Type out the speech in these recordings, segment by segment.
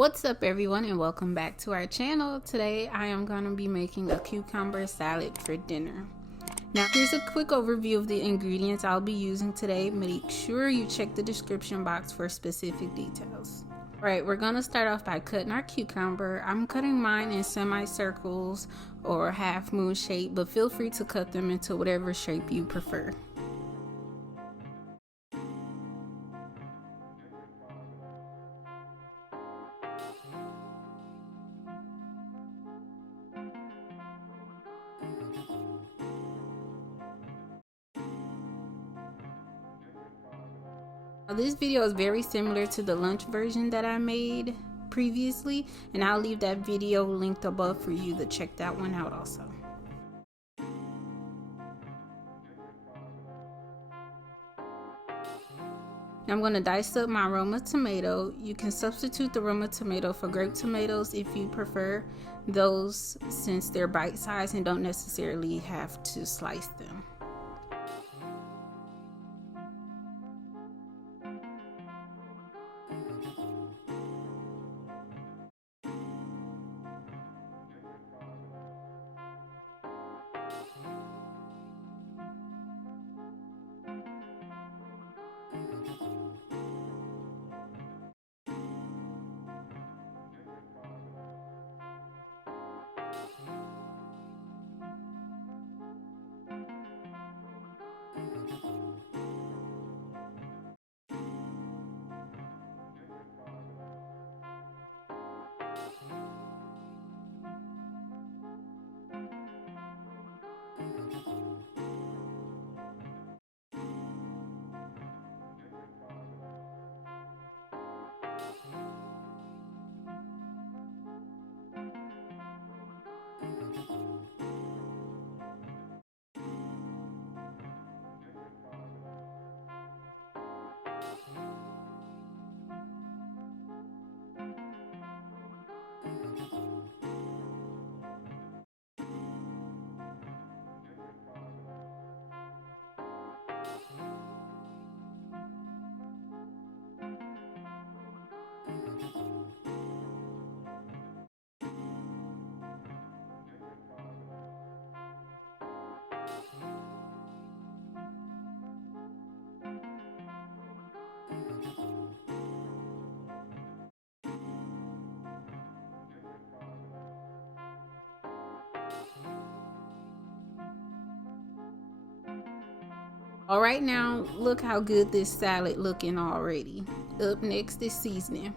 What's up everyone, and welcome back to our channel. Today I am going to be making a cucumber salad for dinner. Now here's a quick overview of the ingredients I'll be using today. Make sure you check the description box for specific details. Alright, we're going to start off by cutting our cucumber. I'm cutting mine in semicircles or half moon shape, but feel free to cut them into whatever shape you prefer. This video is very similar to the lunch version that I made previously, and I'll leave that video linked above for you to check that one out also. Now I'm going to dice up my Roma tomato. You can substitute the Roma tomato for grape tomatoes if you prefer those, since they're bite-sized and don't necessarily have to slice them. Alright, now look how good this salad looking already. Up next is seasoning.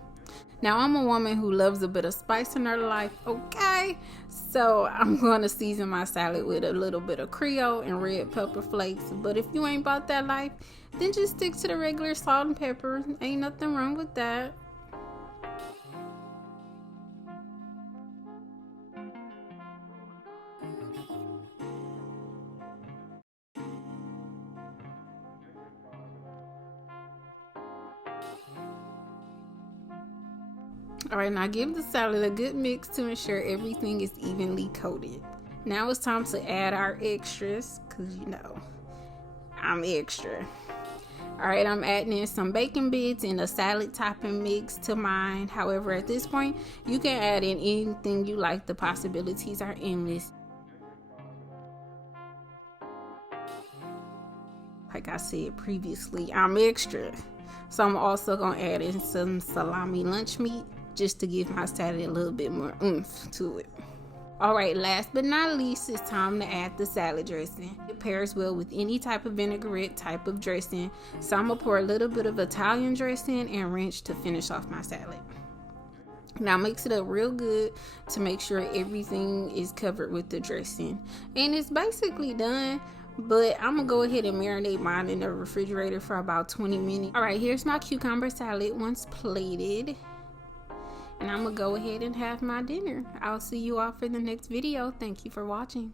Now I'm a woman who loves a bit of spice in her life, okay? So I'm going to season my salad with a little bit of Creole and red pepper flakes. But if you ain't about that life, then just stick to the regular salt and pepper. Ain't nothing wrong with that. Alright, now give the salad a good mix to ensure everything is evenly coated. Now it's time to add our extras, because you know, I'm extra. Alright, I'm adding in some bacon bits and a salad topping mix to mine. However, at this point, you can add in anything you like. The possibilities are endless. Like I said previously, I'm extra. So I'm also going to add in some salami lunch meat, just to give my salad a little bit more oomph to it. Alright, last but not least, it's time to add the salad dressing. It pairs well with any type of vinaigrette type of dressing, so I'm going to pour a little bit of Italian dressing and ranch to finish off my salad. Now mix it up real good to make sure everything is covered with the dressing. And it's basically done, but I'm gonna go ahead and marinate mine in the refrigerator for about 20 minutes. Alright, here's my cucumber salad once plated. And I'm gonna go ahead and have my dinner. I'll see you all for the next video. Thank you for watching.